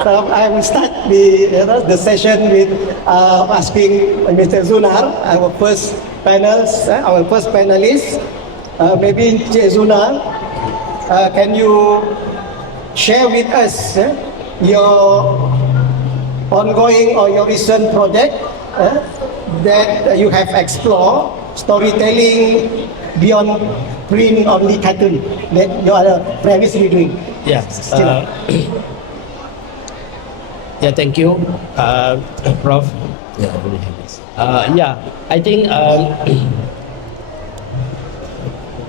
So I will start the session with asking Mr. Zunar, our first panelist. Maybe Cik Zunar, can you share with us your ongoing or your recent project that you have explored, storytelling beyond print only cartoon that you are previously doing? Yeah. Yeah, thank you, Prof. Yeah, I think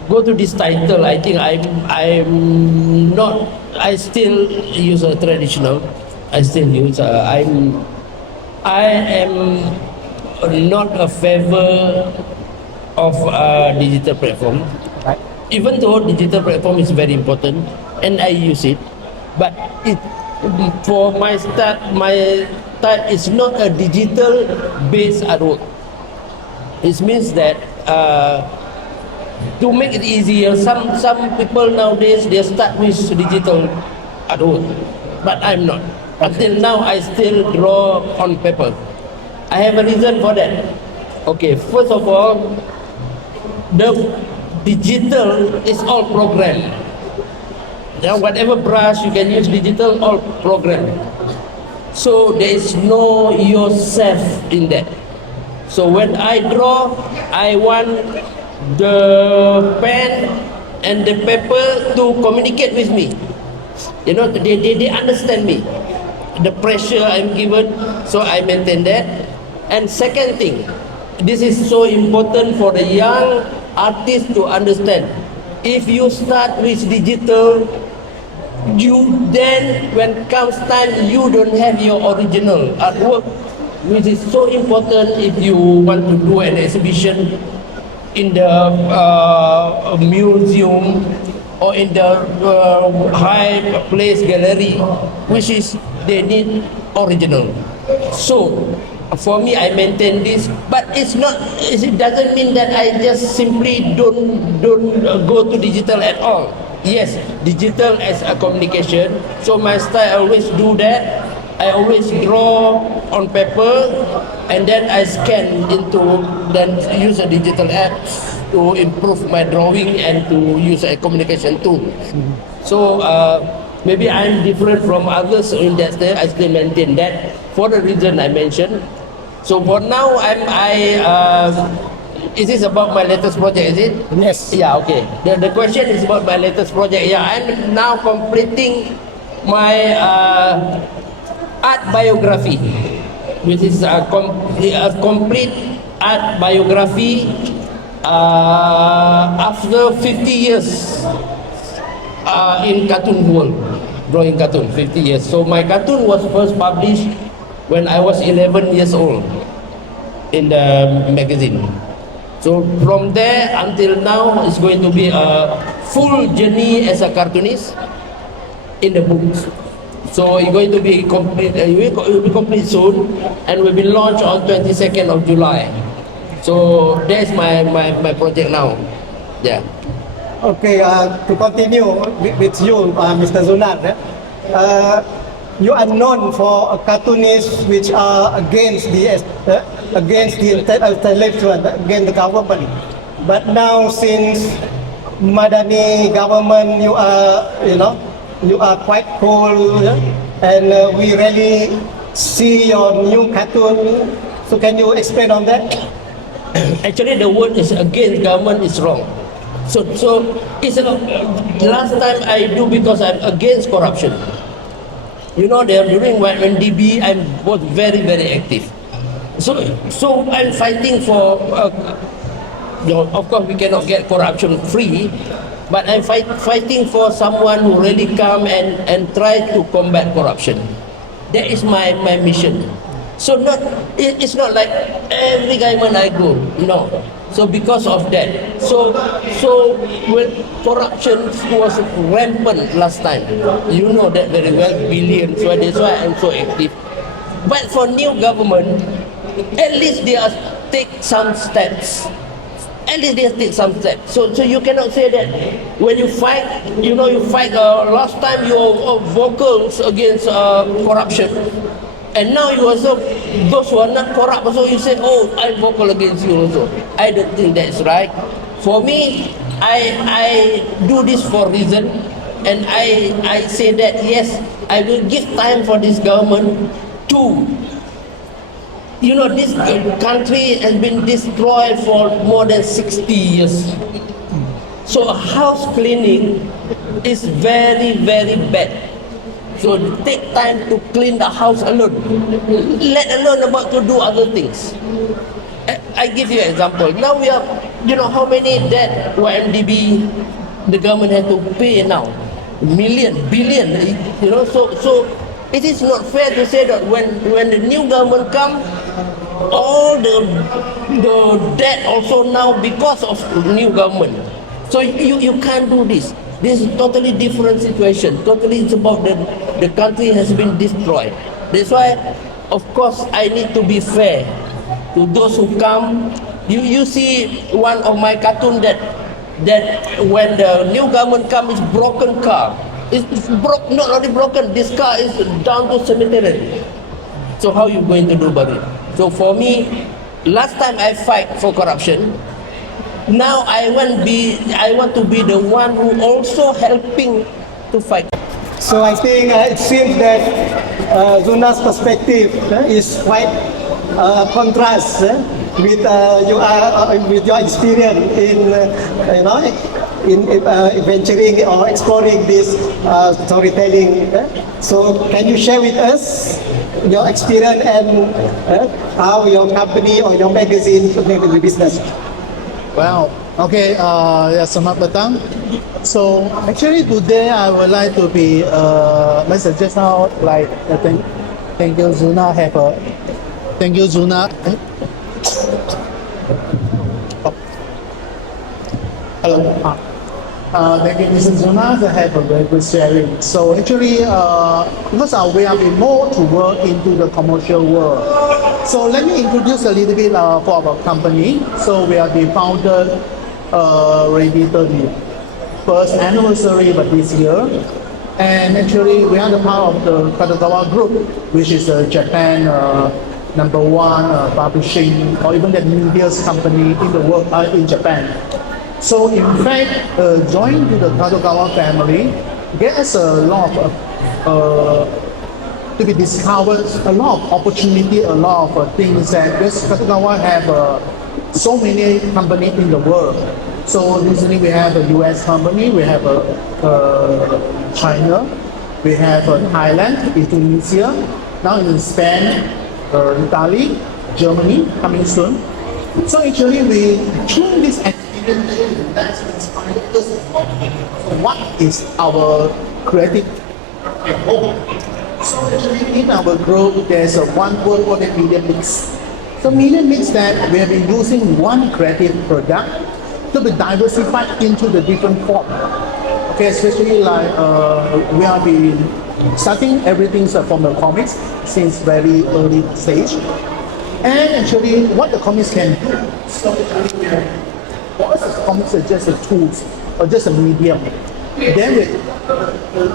go to this title. I think I'm not. I still use a traditional. I still use. I am not a favor of digital platform. Right. Even though digital platform is very important and I use it, but it for my start is not a digital based artwork. It means that to make it easier, some people nowadays they start with digital artwork, but I'm not. Until now I still draw on paper. I have a reason for that. Okay, first of all, the digital is all programmed. Now, whatever brush you can use digital, all programmed. So there is no yourself in that. So when I draw, I want the pen and the paper to communicate with me. You know, they understand me. The pressure I'm given, so I maintain that. And second thing, this is so important for the young artist to understand. If you start with digital, you then when comes time you don't have your original artwork, which is so important if you want to do an exhibition in the museum or in the high place gallery, which is they need original. So for me, I maintain this, but it doesn't mean that I just simply don't go to digital at all. Yes, digital as a communication. So my style, I always do that. I always draw on paper, and then I scan then use a digital app to improve my drawing and to use a communication tool. So maybe I'm different from others in that style. I still maintain that for the reason I mentioned. So for now, is this about my latest project, is it? Yes. Yeah, okay. The question is about my latest project. Yeah, I'm now completing my art biography, which is a complete art biography after 50 years in cartoon world, drawing cartoon, 50 years. So my cartoon was first published when I was 11 years old in the magazine. So from there until now, it's going to be a full journey as a cartoonist in the books. So it's going to be complete. It will be complete soon, and will be launched on 22nd of July. So that's my project now. Yeah. Okay. To continue with you, Mr. Zunar. You are known for a cartoonist which are against the intellectual, against the government. But now, since Madani government, you are quite cool, and we really see your new cartoon. So can you explain on that? Actually, the word is against government is wrong. So it's last time I do because I'm against corruption. You know, during when DB, I was very, very active. So I'm fighting for, of course we cannot get corruption free, but I'm fighting for someone who really come and try to combat corruption. That is my mission. So it's not like every government I go, no. So because of that, so when corruption was rampant last time, you know that very well, billions. So that's why I'm so active. But for new government, at least they are take some steps At least they take some steps. So you cannot say that when you fight, you fight. Last time you were vocal against corruption, and now you also, those who are not corrupt also, you say, oh, I'm vocal against you also. I don't think that's right. For me, I do this for a reason, and I say that yes, I will give time for this government to. This country has been destroyed for more than 60 years. So house cleaning is very, very bad. So take time to clean the house alone, let alone about to do other things. I give you an example. Now we have, how many debt YMDB the government has to pay now? Million, billion, so it is not fair to say that when the new government comes, all the debt also now because of new government. So you can't do this. This is totally different situation. Totally, it's about the country has been destroyed. That's why, of course, I need to be fair to those who come. You see one of my cartoon that when the new government comes, it's broken car. It's not only broken. This car is down to cemetery. So how you going to do about it? So for me, last time I fight for corruption. Now I want to be the one who also helping to fight. So I think it seems that Zuna's perspective is quite contrast with your experience in venturing or exploring this storytelling. So can you share with us your experience and how your company or your magazine make the business? Well, okay, selamat petang. So actually today I would like to be, just now, like, thank you Zuna, thank you Zuna. Hello. Thank you, Mrs. Zuna, to have a very good sharing. So actually, because we have been more to work into the commercial world. So let me introduce a little bit for our company. So we have been founded already 31st anniversary but this year. And actually, we are the part of the Katagawa Group, which is Japan #1 publishing or even the media company in the world in Japan. So in fact, joining to the Katagawa family, there's a lot of to be discovered, a lot of opportunity, a lot of things that this Katagawa have so many companies in the world. So recently we have a US company, we have China, we have Thailand, Indonesia, now in Spain, Italy, Germany coming soon. So actually we through this that's inspired us. So what is our creative goal? So actually in our group there's a one word called media mix. So media mix that we have been using one creative product to be diversified into the different form. Okay, especially like we have been starting everything from the comics since very early stage. And actually what the comics can do. So actually for us, comics are just a tools or just a medium. Then with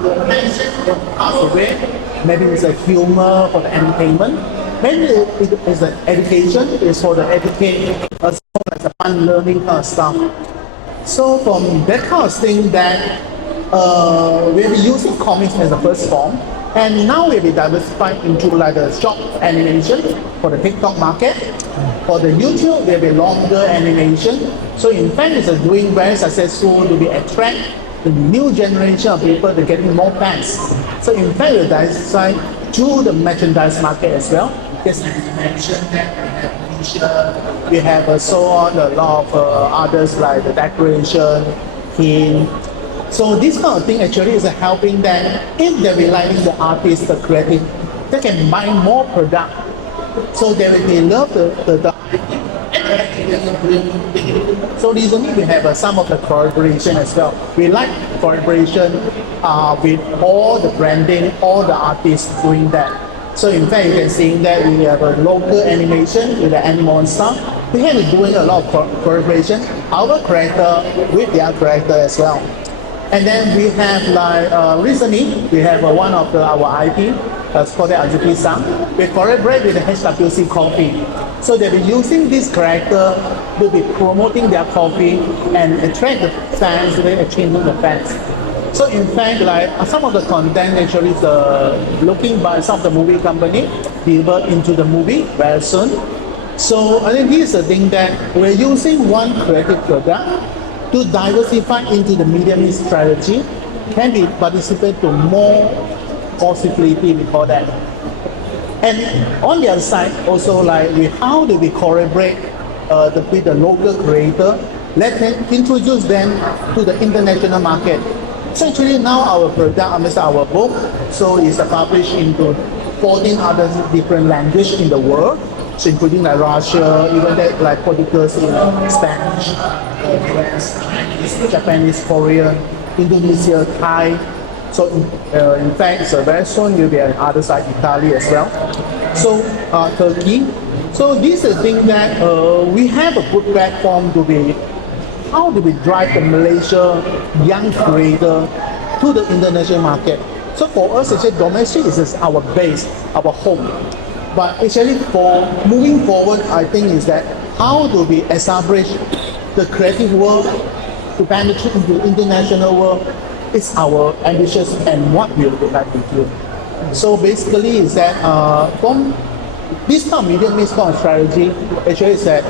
the message pass away, maybe it's a humor for the entertainment, maybe it is an education, it's for the educate, as well as a fun learning kind of stuff. So from that kind of thing that we'll be using comics as the first form, and now we'll be diversified into like the short animation for the TikTok market. For the YouTube, there will be longer animation. So in fact, it's doing very successful to be attract the new generation of people to getting more fans. So in fact, we diversify to the merchandise market as well. Yes, as you mentioned that we have t-shirt, we have so on a lot of others like the decoration, pin. So this kind of thing actually is helping them if they're relying the artist, the creative, they can buy more product. So they love the so recently we have some of the collaboration as well. We like collaboration with all the branding, all the artists doing that. So in fact you can see that we have a local animation with the animal stuff. we have been doing a lot of collaboration, our character with their character as well. And then we have like recently we have one of our IP, it's called the Azuki Sang. We collaborate with the HWC Coffee. So they'll be using this character to be promoting their coffee and attract the fans, they attract the fans. So in fact, like some of the content actually is looking by some of the movie company delivered into the movie very soon. So I think this is the thing that we're using one creative product to diversify into the media mix strategy, can be participate to more possibility we call that. And on the other side, also like how do we collaborate with the local creator, let them introduce them to the international market. So actually now our product, our book, so is published into 14 other different languages in the world. So including like Russia, even that like Portuguese in Spanish, US, Chinese, Japanese, Korean, Indonesia, Thai. So in fact, so very soon you'll be on the other side, Italy as well. So Turkey. So this is the thing that we have a good platform to be, how do we drive the Malaysia young creator to the international market? So for us, actually domestic is just our base, our home. But actually for moving forward, I think is that how do we establish the creative world to penetrate into international world is our ambitions and what we would like to do. So basically is that from this kind of medium mix kind of strategy, actually is that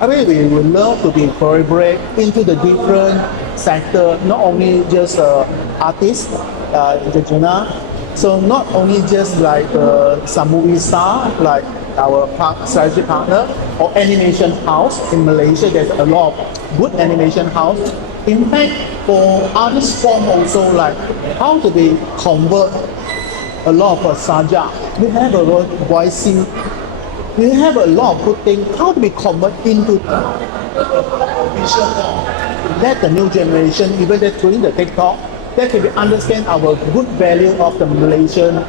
I mean we would love to be collaborate into the different sector, not only just artists, entrepreneur. So not only just like some movie star, like our strategy partner or animation house in Malaysia. There's a lot of good animation house. In fact, for artist form also like how do we convert a lot of saga. We have a lot of voicing. We have a lot of good things. How do we convert into visual form? Let the new generation, even they're doing the TikTok, that can be understand our good value of the Malaysian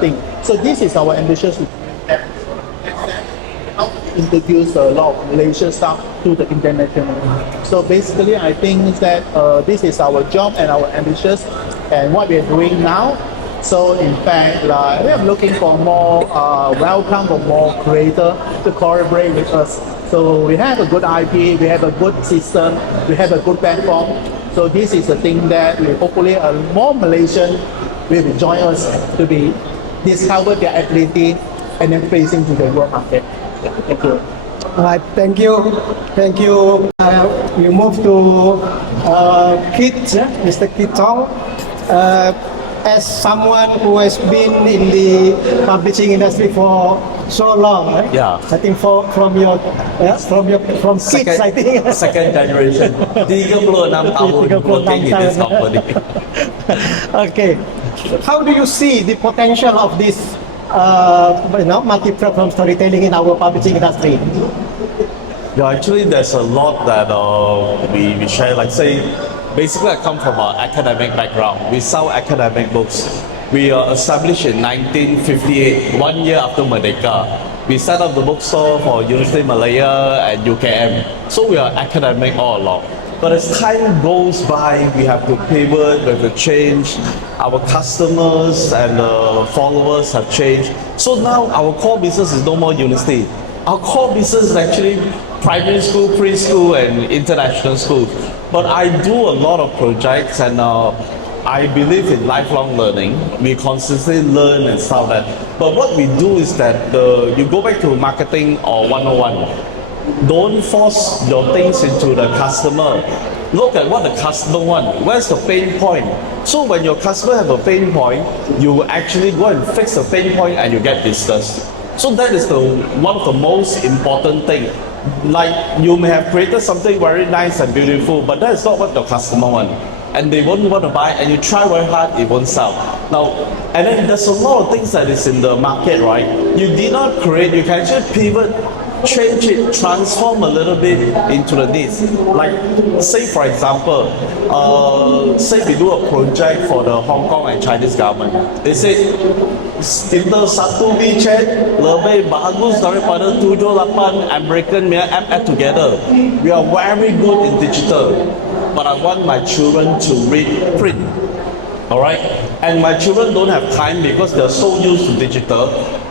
thing. So this is our ambition to introduce a lot of Malaysian stuff to the international. So basically, I think that this is our job and our ambitions and what we are doing now. So in fact, we are looking for more welcome for more creators to collaborate with us. So we have a good IP, we have a good system, we have a good platform. So this is the thing that we hopefully more Malaysian will join us to be discover their ability and then facing to the world market. Yeah, thank you. All right, thank you. Thank you. We move to Kit, Mr. Kit Tong. As someone who has been in the publishing industry for so long, right? Yeah. I think from kids, I think. Second generation. 36 tahun working in this company. Okay. How do you see the potential of this multi-platform storytelling in our publishing industry? Yeah, actually there's a lot that we share. Like say, basically I come from an academic background. We sell academic books. We are established in 1958, 1 year after Merdeka. We set up the bookstore for University of Malaya and UKM. So we are academic all along. But as time goes by, we have to pivot, we have to change. Our customers and followers have changed. So now our core business is no more university. Our core business is actually primary school, preschool, and international schools. But I do a lot of projects and I believe in lifelong learning. We constantly learn and stuff that. But what we do is that you go back to marketing or 101. Don't force your things into the customer. Look at what the customer wants. Where's the pain point? So when your customer have a pain point, you actually go and fix the pain point and you get business. So that is one of the most important things. Like you may have created something very nice and beautiful, but that is not what your customer wants. And they won't want to buy, and you try very hard, it won't sell. Now, and then there's a lot of things that is in the market, right? You did not create, you can actually pivot, change it, transform a little bit into the needs. Like, say for example, say we do a project for the Hong Kong and Chinese government. They say, kita satu WeChat lebih bagus daripada 78 American punya app add together. We are very good in digital, but I want my children to read print. Alright? And my children don't have time because they're so used to digital.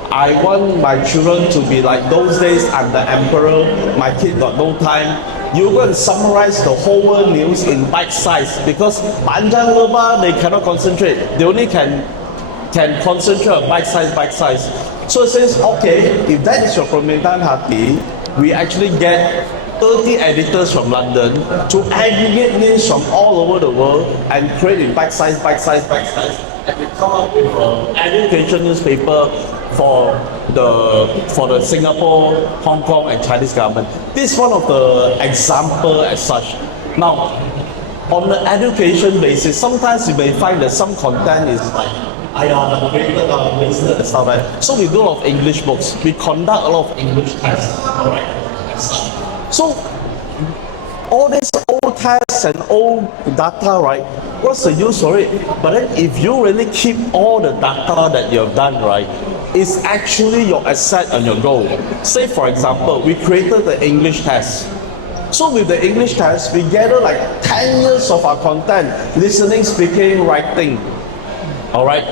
I want my children to be like those days I'm the emperor, my kid got no time. You go and summarize the whole world news in bite size because panjang lebar they cannot concentrate. They only can concentrate on bite size. So it says, okay, if that is your permintaan hati, we actually get 30 editors from London to aggregate news from all over the world and create in bite size. And we come up with an education newspaper for the Singapore, Hong Kong and Chinese government. This is one of the example as such. Now, on the education basis, sometimes you may find that some content is like created or wasted and stuff like that. So we do a lot of English books. We conduct a lot of English tests. Alright. So all these old tests and old data, right? What's the use for it? But then if you really keep all the data that you have done, right, it's actually your asset and your goal. Say for example, we created the English test. So with the English test, we gather like 10 years of our content, listening, speaking, writing, alright,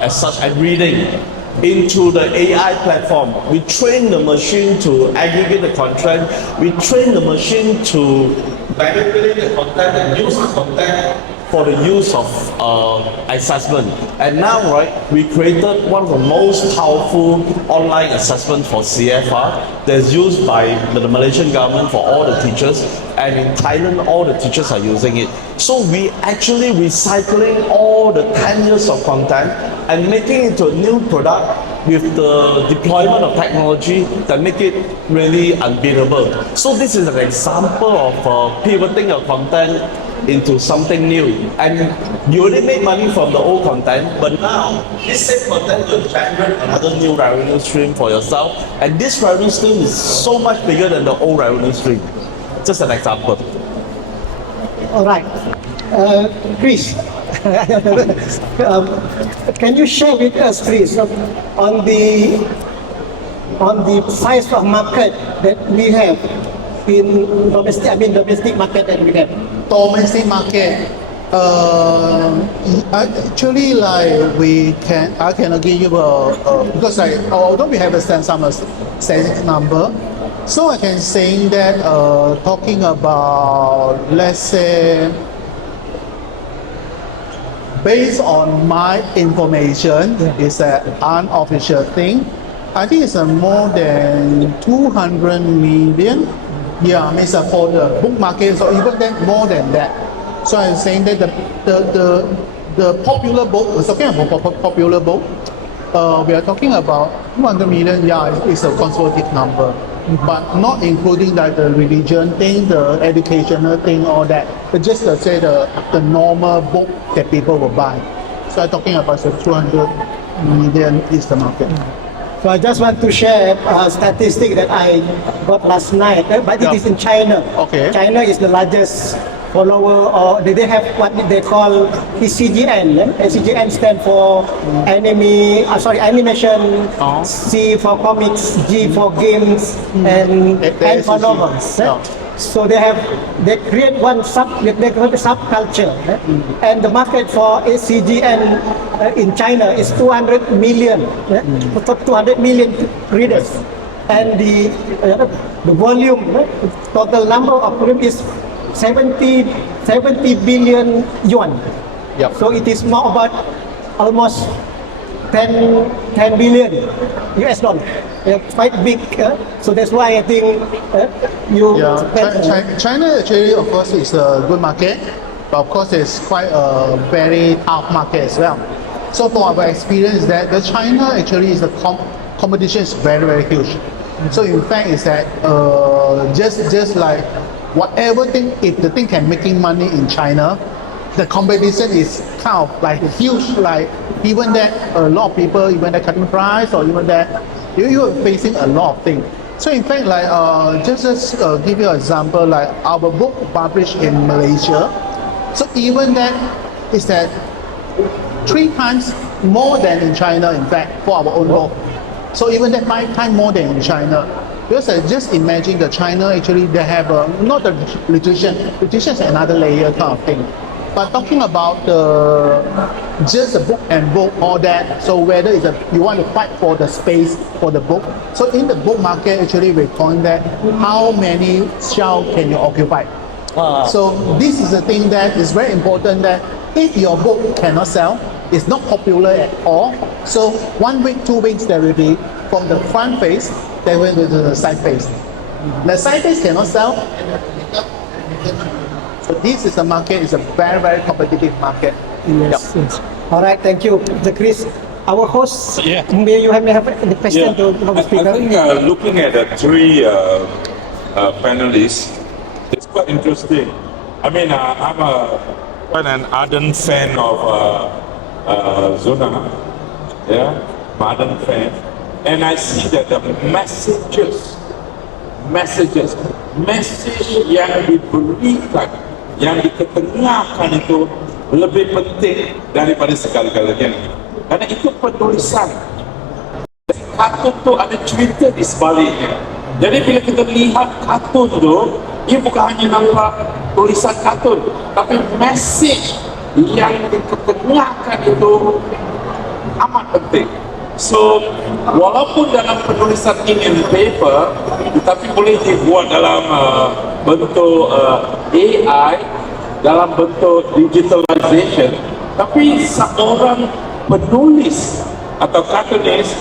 as such, and reading into the AI platform. We train the machine to aggregate the content. We train the machine to manipulate the content and use the content for the use of assessment. And now, right, we created one of the most powerful online assessment for CFR that's used by the Malaysian government for all the teachers. And in Thailand, all the teachers are using it. So we actually recycling all the 10 years of content and making it into a new product with the deployment of technology that make it really unbeatable. So this is an example of pivoting your content into something new. And you already make money from the old content, but now this same content will generate another new revenue stream for yourself. And this revenue stream is so much bigger than the old revenue stream. Just an example. All right. Chris, can you share with us, Chris, on the size of market that we have in domestic market that we have? Domestic market. Actually, like I cannot give you because like although we have a some statistic number, so I can say that talking about, let's say, based on my information, it's an unofficial thing. I think it's more than 200 million. Yeah, it's for the book market, so even then more than that. So I'm saying that the popular book, we're talking about popular book, we are talking about 200 million. Yeah, it's a conservative number, but not including like the religion thing, the educational thing, all that. But just to say the normal book that people will buy. So I'm talking about the 200 million is the market. So I just want to share a statistic that I got last night, but it is in China. Okay. China is the largest follower, or they have what they call ECGN. ECGN stands for animation, C for comics, G for games, and N for novels. So they create one subculture, and the market for ACGN in China is 200 million, 200 million readers, and the volume, total number of volume is 70 billion yuan. Yep. So it is more about almost 10 billion US dollar. Quite big. So that's why I think China actually, of course, is a good market, but of course it's quite a very tough market as well. So for our experience, that the China actually is the competition is very, very huge. So in fact, is that just like whatever thing, if the thing can making money in China, the competition is kind of like huge. Like even that a lot of people, even that cutting price, or even that you are facing a lot of things. So in fact, like just give you an example, like our book published in Malaysia. So even that is that 3 times more than in China, in fact, for our own book. So even that 5 times more than in China. Because just imagine that China actually they have not the literature is another layer kind of thing. But talking about just the book and book, all that, so whether it's you want to fight for the space for the book. So in the book market, actually we're calling that how many shelves can you occupy. So this is the thing that is very important, that if your book cannot sell, it's not popular at all. So 1 week, 2 weeks, there will be from the front face, they will go to the side face. The side face cannot sell. So this is a market, it's a very, very competitive market. Yes, yes. All right, thank you, Mr. Chris. Our host, Yeah. may you have any question to the I speaker? think looking at the 3 panelists, it's quite interesting. I mean, I'm quite an ardent fan of Zona, yeah, ardent fan, and I see that the message yang diberikan, yang diketengahkan itu lebih penting daripada segala-galanya. Karena itu penulisan. Kartun tu ada cerita di sebaliknya. Jadi bila kita lihat kartun tu, dia bukan hanya nampak tulisan kartun, tapi message yang diketengahkan itu amat penting. So, walaupun dalam penulisan ini paper, tetapi boleh dibuat dalam bentuk AI, dalam bentuk digitalization, tapi seorang penulis atau kartunis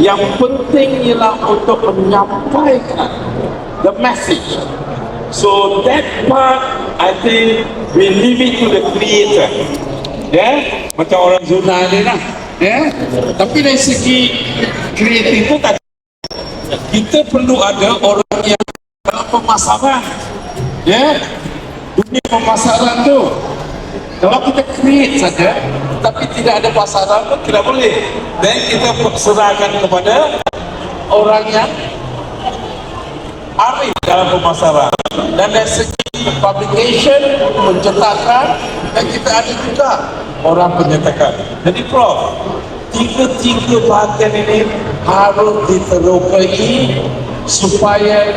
yang penting ialah untuk menyampaikan the message. So that part, I think we leave it to the creator. Yeah, macam orang Zuna ni lah. Yeah, tapi dari segi kreatif itu tadi kita perlu ada orang yang dalam pemasaran. Yeah, dunia pemasaran tu. Kalau kita create saja, tapi tidak ada pasaran pun tidak boleh. Dan kita serahkan kepada orang yang arif dalam pemasaran. Dan dari segi publication, pencetakan, dan kita ada juga orang penyetakan. Jadi Prof, tiga bahagian ini harus diterokai supaya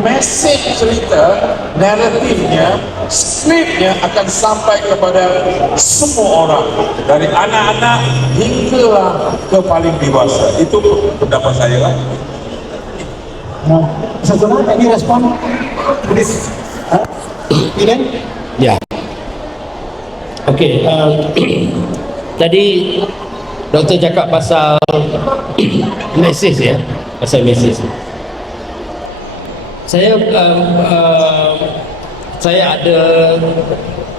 message cerita, naratifnya, skripnya akan sampai kepada semua orang, dari anak-anak hingga ke paling dewasa. Itu pendapat saya lah. Sesuatu any respond to this? Iren? Ya. Okey, tadi doktor cakap pasal mesej ya, pasal mesej. Saya ada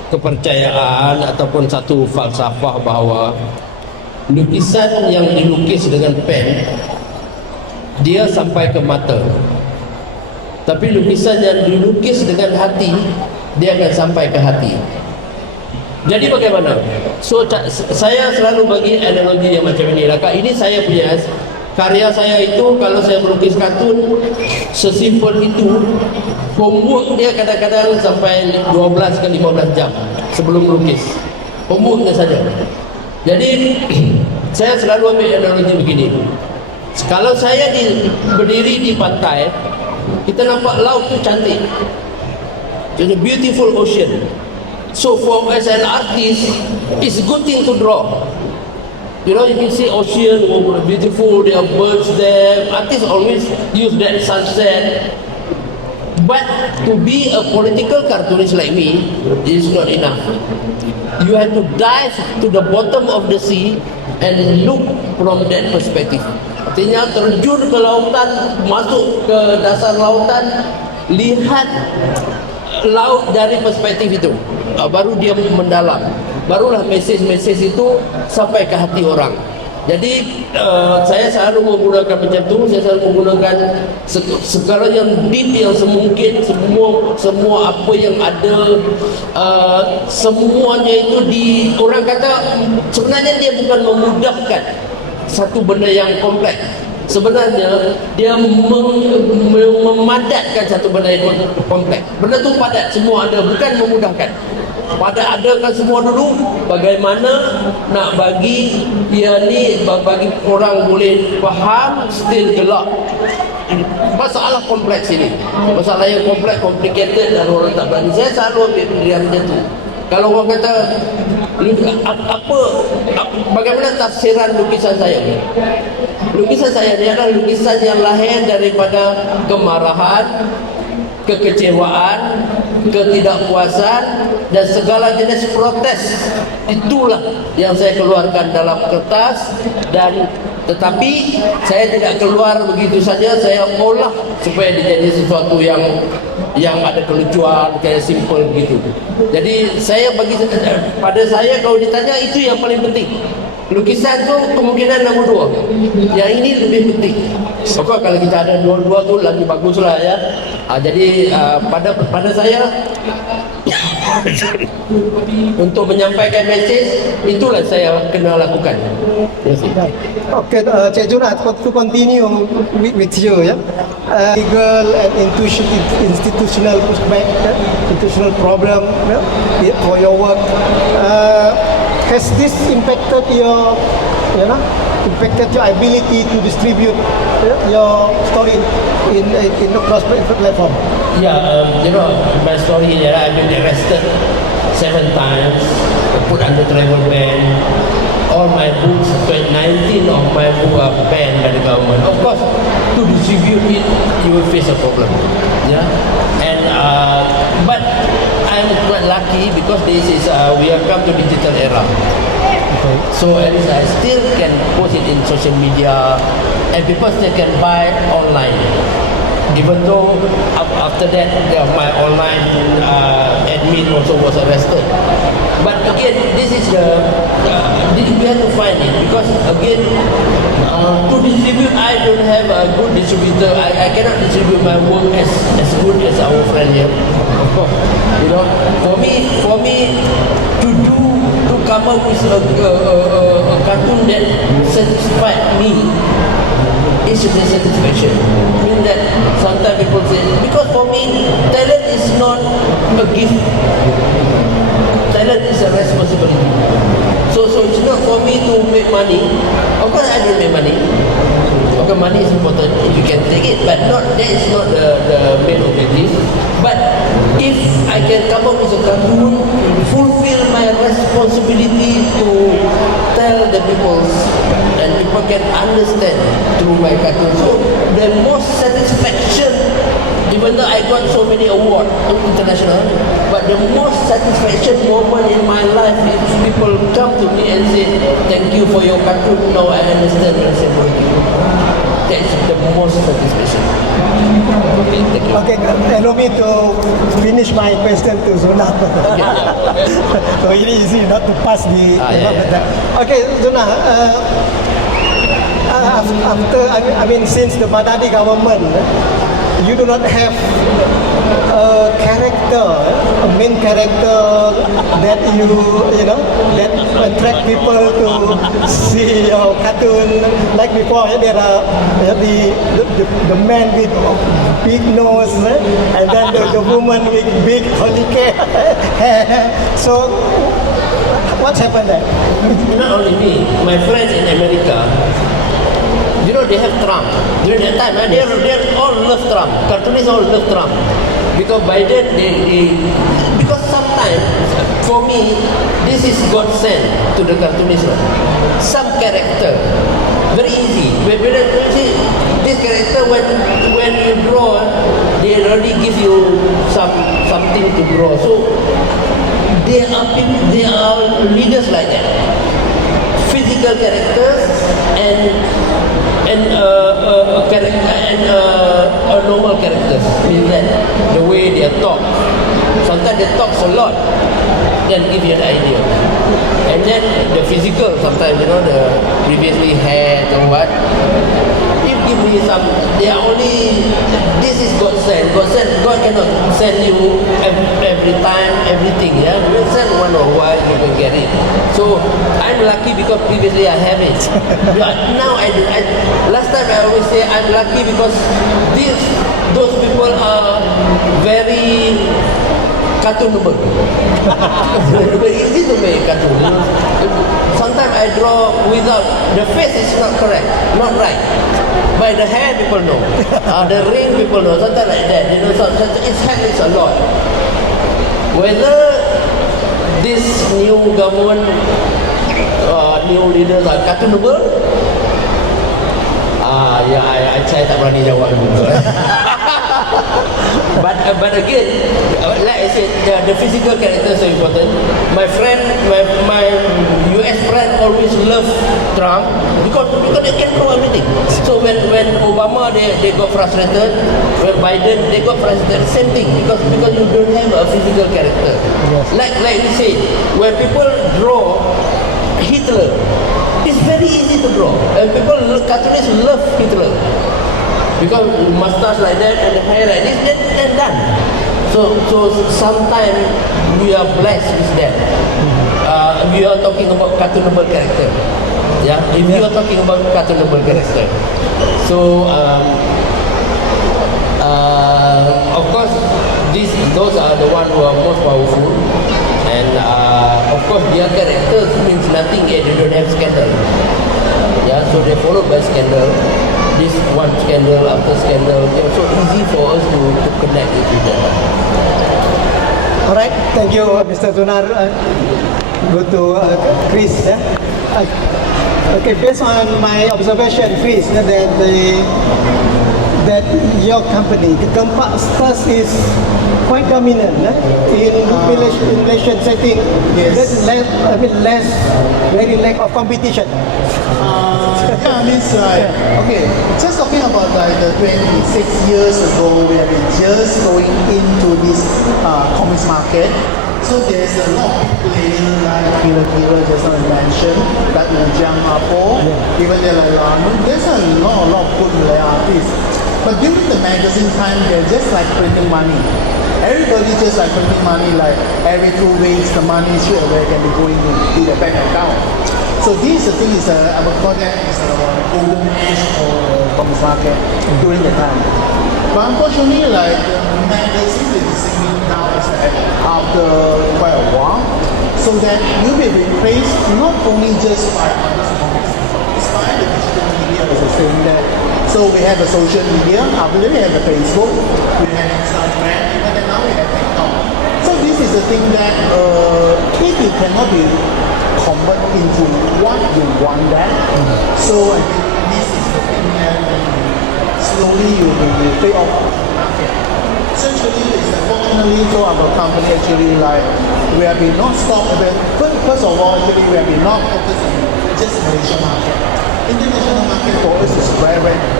kepercayaan ataupun satu falsafah bahawa lukisan yang dilukis dengan pen dia sampai ke mata, tapi lukisan yang dilukis dengan hati dia akan sampai ke hati. Jadi bagaimana? So saya selalu bagi analogi yang macam ini lah. Ini saya punya karya saya itu, kalau saya melukis kartun sesimpel itu, homework dia kadang-kadang sampai 12 ke 15 jam sebelum melukis. Homeworknya saja. Jadi saya selalu ambil analogi begini. Kalau saya berdiri di pantai, kita nampak laut tu cantik. It's a beautiful ocean. So for as an artist, it's a good thing to draw. You know, you can see ocean, oh, beautiful, there are birds there. Artists always use that sunset. But to be a political cartoonist like me is not enough. You have to dive to the bottom of the sea and look from that perspective. Artinya terjun ke lautan, masuk ke dasar lautan, lihat laut dari perspektif itu, baru dia mendalam, barulah mesej-mesej itu sampai ke hati orang. Jadi saya selalu menggunakan macam tu. Saya selalu menggunakan segala yang detail semungkin, semua apa yang ada, semuanya itu orang kata sebenarnya dia bukan memudahkan satu benda yang kompleks. Sebenarnya dia memadatkan satu benda yang kompleks. Benda tu padat, semua ada, bukan memudahkan. pada adakan semua dulu, bagaimana nak bagi ia ni bagi orang boleh faham, still gelap. Masalah kompleks ini, masalah yang kompleks, complicated, dan orang tak berani. Saya selalu ambil pilihan macam tu. Kalau orang kata bagaimana tafsiran lukisan saya? Lukisan saya ni adalah lukisan yang lahir daripada kemarahan, kekecewaan, ketidakpuasan, dan segala jenis protes. Itulah yang saya keluarkan dalam kertas. Dan tetapi saya tidak keluar begitu saja, saya olah supaya dijadi sesuatu yang ada kelucuan, kayak simple begitu. Jadi saya pada saya kalau ditanya, itu yang paling penting. Lukisan tu kemungkinan nombor 2. Yang ini lebih penting. Maka kalau kita ada dua-dua tu lagi baguslah ya. Jadi pada saya untuk menyampaikan mesej, itulah saya kena lakukan. Okay, Cik Junat, to continue with you, yeah. Legal and institutional perspective, institutional problem, yeah, for your work. Has this impacted your ability to distribute your story in across platform? Yeah, my story that I've been arrested 7 times, put under travel ban. All my books, 19 of my books are banned by the government. Of course, to distribute it, you will face a problem. Yeah, and but I'm quite lucky because this is we have come to digital era. Okay. So at least I still can post it in social media, and people still can buy online. Even though after that my online admin also was arrested. But again, this is we have to find it, because again to distribute, I don't have a good distributor. I cannot distribute my work as good as our friend here. Of course, for me to come up with a cartoon that satisfied me. It's a satisfaction. I mean that sometimes people say, because for me, talent is not a gift. Talent is a responsibility. So it's not for me to make money. Of course, I don't make money. Okay, money is important if you can take it, but that is not the main objective. But if I can come up with a cartoon, fulfill my responsibility to tell the people, and people can understand through my cartoon. So the most satisfaction, even though I got so many awards international, but the most satisfaction moment in my life is people come to me and say, "Thank you for your cartoon. Now I understand what I said for you." That's the most satisfaction. Okay, thank you. Okay, allow me to finish my question to Zuna. So it is easy not to pass the. Okay, Zuna. After since the Madani government, you do not have a character, a main character that that attract people to see your cartoon. Like before, there are the man with big nose, and then the woman with big curly hair. So what's happened there? Not only me, my friends in America, they have Trump. During that time, they all love Trump. Cartoonists all love Trump. Because by then, because sometimes, for me, this is God sent to the cartoonist. Some character, very easy. When you see this character, when you draw, they already give you something to draw. So, they are leaders like that. Physical characters and normal characters. Means that the way they talk. Sometimes they talk a lot, then give you an idea. And then the physical, sometimes the previously hair or what. If give me some, they are only. This is God sent. God cannot send you every time everything. Yeah, He will send one or while you can get it. So I'm lucky because previously I have it. But now last time I always say I'm lucky because those people are very cartoonable. Very easy to make cartoon. Sometimes I draw without, the face is not correct, not right. By the hair people know, the ring people know, something like that. So it happens a lot. Whether this new government, new leaders are cartoonable, saya tak berani jawab dulu. But again, like I said, the physical character is so important. My friend, my US friend always love Trump because they can draw everything. So when Obama they got frustrated, when Biden they got frustrated, same thing because you don't have a physical character. Yes. Like we say, when people draw Hitler, it's very easy to draw. And people, cartoonists love Hitler. Because mustache like that and the hair like this, then done. So sometimes we are blessed with that. We are talking about cartoonable character. Yeah, if you are talking about cartoonable character. So of course, those are the ones who are most powerful. And of course, their characters means nothing yet they don't have scandal. Yeah, so they followed by scandal. This one scandal after scandal, so easy for us to connect with them. All right, thank you, Mr. Zunar. Go to Chris. Okay, based on my observation, Chris, that your company, the Gempak Stars, is quite dominant in relation setting. Yes. There's very lack of competition. Yeah, I mean, okay, just talking about like the 26 years ago, we have been just going into this comics market. So there's a lot of players like Kira just now mentioned, like Ujang Apo, even there like Lamun. There's a lot of good Malay artists. But during the magazine time, they're just like printing money. Everybody just like printing money, like every 2 weeks, the money straight away can be going to the bank account. So this the thing is, I would call that is a golden age for comics market during the time. But unfortunately, like the magazine is singing now is that after quite a while, so that you'll be replaced not only just by comics, it's by the digital media is the same that. So we have a social media, after that we have the Facebook, we have Instagram, and then now we have TikTok. So this is the thing that if you cannot be convert into what you want that. So I think this is the thing that slowly you will pay off the market. So actually, fortunately for our company, actually like we have been not stopped. First of all, actually we have been not focused on just Malaysian market. International market for us is very important.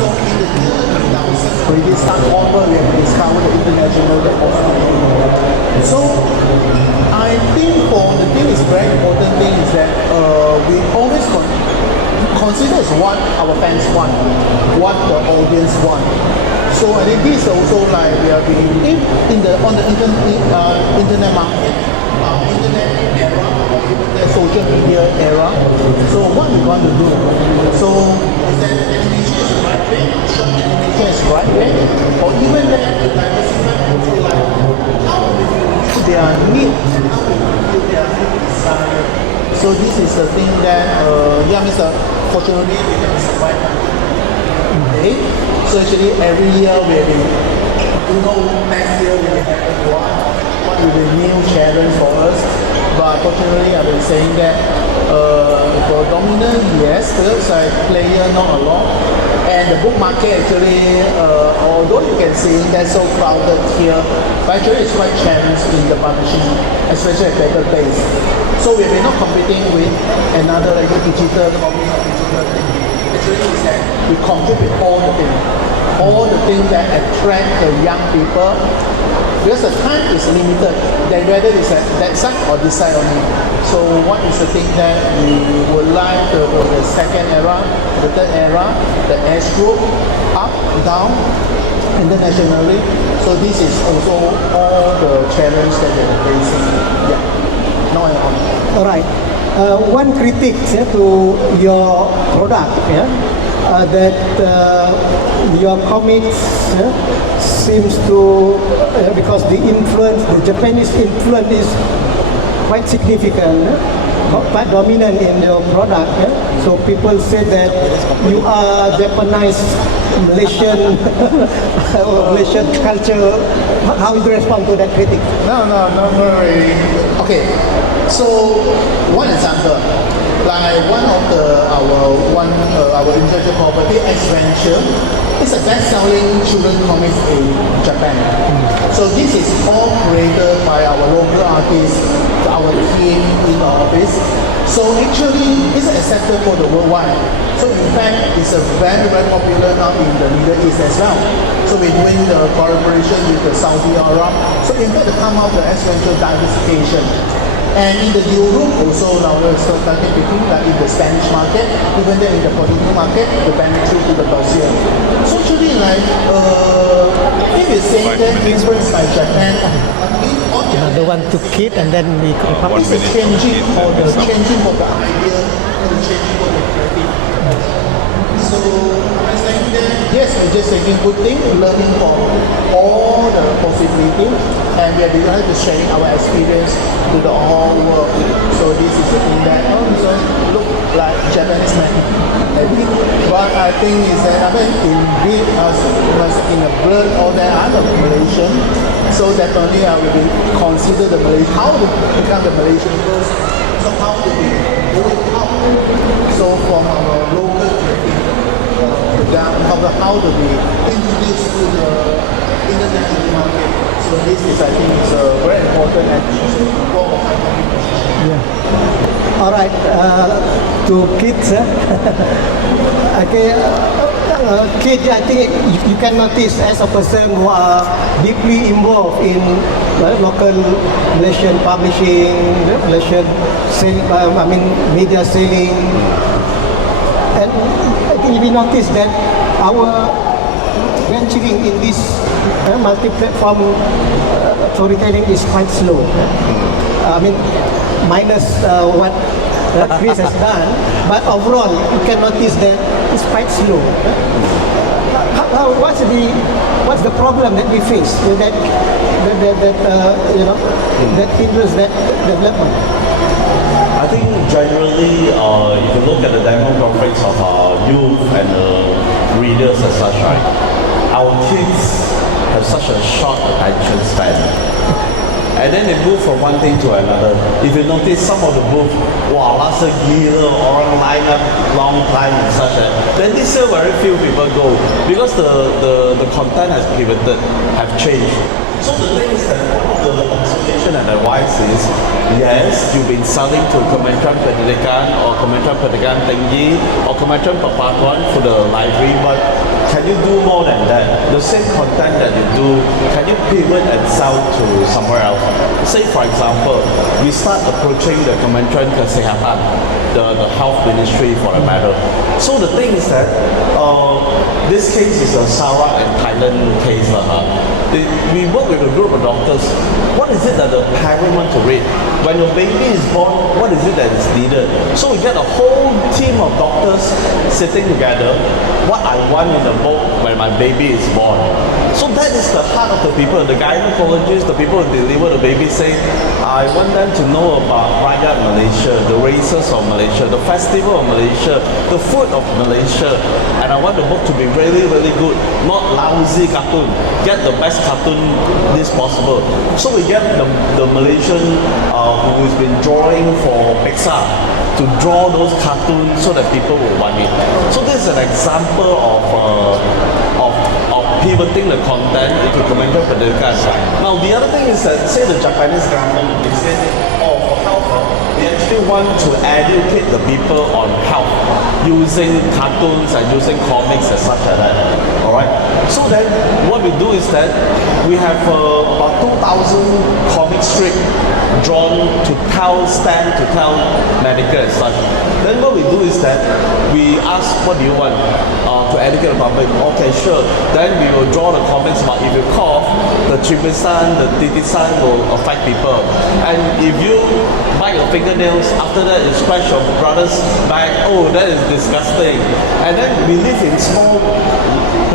So in the year 2000, we did start onward, we have discovered the international opportunity. So I think for the thing is very important thing is that we always consider is what our fans want, what the audience want. So I think this is also like we are being on the internet market, internet era, or even the social media era. So what we want to do? So is that animation is the right way, short animation is the right way, or even that the diversify also like how we fulfill their need, how we fulfill their desire. So this is the thing that fortunately we can survive. Okay. So actually every year we have been, next year we will have what will be new challenge for us. But fortunately I've been saying that for dominant, yes, because I player not a lot. And the book market actually, although you can see that's so crowded here, but actually it's quite challenged in the publishing, especially at paper base. So we've been not competing with another like digital comic or digital thing. Actually is that we compete with all the things that attract the young people. Because the time is limited, then whether it's at that side or this side only. So what is the thing that we would like the second era, the third era, the age group, up, down, internationally. So this is also all the challenge that we are facing. Yeah. No, I am. All right. One critique to your product, that your comics seems to because the influence, the Japanese influence is quite significant, quite dominant in your product. So people say that you are Japanese Malaysian Malaysian culture. How do you respond to that critic? No, really. Okay, so one example, like our intellectual property Adventure is a best-selling children comics in Japan. So this is all created by our local artists, our team in the office. So actually, it's accepted for the worldwide. So in fact, it's a very popular now in the Middle East as well. So we're doing the collaboration with the Saudi Arab. So in fact, come out the exponential diversification. And in the Europe also now we're starting to think that in the Spanish market, even then in the Portuguese market, the benefit to the Brazil. So actually like if you say that influenced by Japan, The one to kid and then we it's a changing for the idea and the changing for the creative. So I think that yes, we're just taking good thing, learning from all the possibilities, and we are decided to sharing our experience to the whole world. So this is the thing that also look like Japanese man. But I think is that in big in a blur all that I'm a Malaysian. So definitely I will be consider the Malaysian how to become the Malaysian first. So how do we do it out? So from our local how do we introduce to the international market? So this is I think is very important and for high communication. Yeah. All right. To kids, okay. Kids, I think you can notice as a person who are deeply involved in local Malaysian publishing, Malaysian media selling, and I think we notice that our venturing in this multi-platform storytelling is quite slow. Minus what Chris has done, but overall you can notice that it's quite slow. What's the problem that we face that hinders that development? I think generally, if you look at the demographics of our youth and readers as such, right, our kids have such a short attention span. And then they move from one thing to another. If you notice some of the books, wow, last year or line up long time and such. Then this year very few people go because the content has pivoted, have changed. So the thing is that one of the observation and advice is, yes, you've been selling to Kementerian Pendidikan or Kementerian Pendidikan Tinggi or Kementerian Perpaduan for the library, but can you do more than that? The same content that you do, can you pivot and sell to somewhere else? Say for example, we start approaching the Kementerian Kesihatan, the health ministry for a matter. So the thing is that this case is a Sarawak and Thailand case. We work with a group of doctors. What is it that the parent want to read? When your baby is born, what is it that is needed? So we get a whole team of doctors sitting together. What I want in the book when my baby is born. So that is the heart of the people. The gynecologists, the people who deliver the baby say, I want them to know about Rakyat Malaysia, the races of Malaysia, the festival of Malaysia, the food of Malaysia. And I want the book to be really, really good, not lousy cartoon. Get the best cartoon this possible. So we get the Malaysian who's been drawing for Pixar to draw those cartoons so that people will want it. So this is an example of pivoting the content into Kementerian Pendidikan. Now the other thing is that say the Japanese government they say, for health, they actually want to educate the people on health using cartoons and using comics and such like that. Alright. So then what we do is that we have about 2,000 comic strip drawn to stand to tell medical and such. Then what we do is that we ask, what do you want to educate the public? Okay, sure. Then we will draw the comics about if you cough, the tripisan, the titisan will affect people. And if you bite your fingernails, after that you scratch your brother's back, oh, that is disgusting. And then we live in small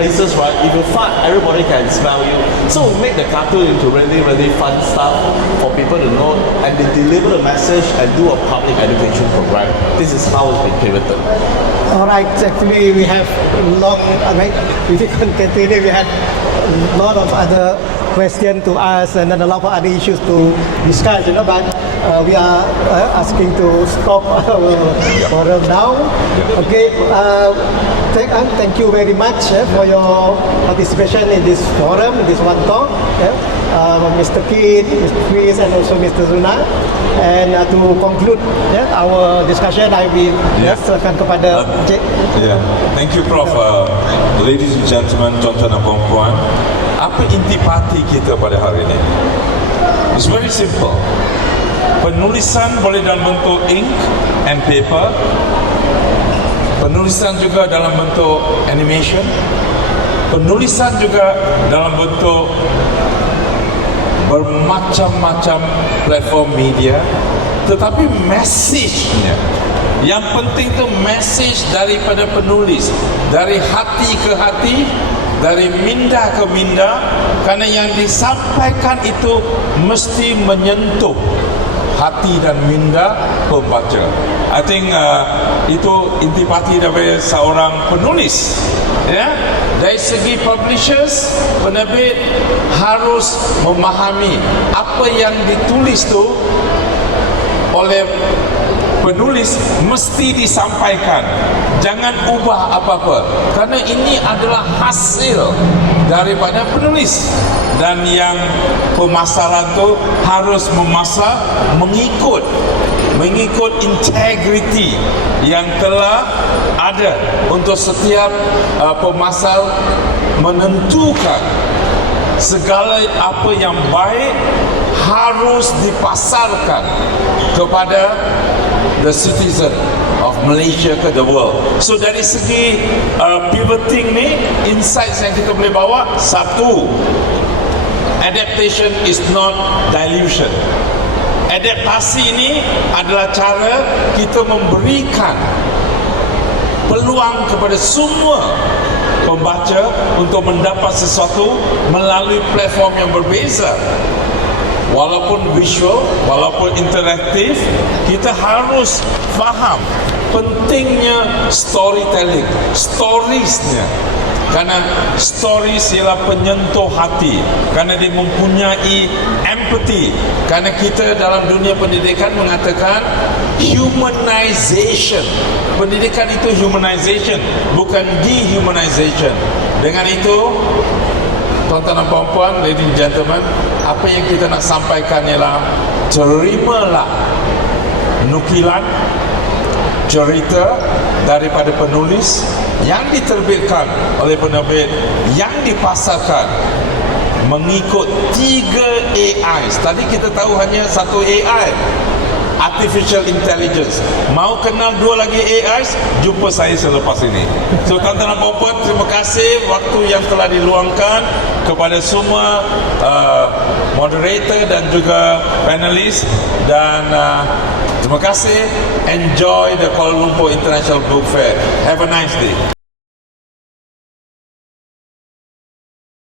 places, right? If you fart, everybody can smell you. So we make the cartoon into really, really fun stuff for people to know, and they deliver the message and do a public education program. This is how it's been pivoted. All right, actually we have long, I mean, we can continue. We had a lot of other questions to ask and then a lot of other issues to discuss, but we are asking to stop our forum now. Okay, thank you very much for your participation in this forum, this one talk. Mr. Kid, Mr. Chris, and also Mr. Zuna. And to conclude our discussion, I will silakan kepada Cik. Thank you, Prof. Ladies and gentlemen, tuan-tuan dan puan-puan, apa intipati kita pada hari ini? It's very simple. Penulisan boleh dalam bentuk ink and paper, penulisan juga dalam bentuk animation, penulisan juga dalam bentuk bermacam-macam platform media, tetapi message-nya yang penting tu message daripada penulis, dari hati ke hati, dari minda ke minda, kerana yang disampaikan itu mesti menyentuh hati dan minda pembaca. I think itu intipati daripada seorang penulis. Dari segi publishers, penerbit harus memahami apa yang ditulis tu oleh penulis mesti disampaikan. Jangan ubah apa-apa, kerana ini adalah hasil daripada penulis, dan yang pemasaran tu harus memasak mengikut integriti yang telah ada untuk setiap pemasar menentukan segala apa yang baik harus dipasarkan kepada the citizen of Malaysia ke the world. So dari segi pivoting ni, insights yang kita boleh bawa, satu, adaptation is not dilution. Adaptasi ini adalah cara kita memberikan peluang kepada semua pembaca untuk mendapat sesuatu melalui platform yang berbeza. Walaupun visual, walaupun interaktif, kita harus faham pentingnya storytelling, storiesnya. Kerana stories ialah penyentuh hati, kerana dia mempunyai empathy. Kerana kita dalam dunia pendidikan mengatakan humanization. Pendidikan itu humanization, bukan dehumanization. Dengan itu, tuan-tuan dan puan-puan, ladies and gentlemen, apa yang kita nak sampaikan ialah terimalah nukilan cerita daripada penulis yang diterbitkan oleh penerbit, yang dipasarkan mengikut 3 AIs. Tadi kita tahu hanya satu AI, Artificial Intelligence. Mau kenal 2 lagi AIs? Jumpa saya selepas ini. So tuan-tuan dan puan-puan, terima kasih waktu yang telah diluangkan kepada semua moderator dan juga panelis, dan terima kasih. Enjoy the Kuala Lumpur International Book Fair. Have a nice day.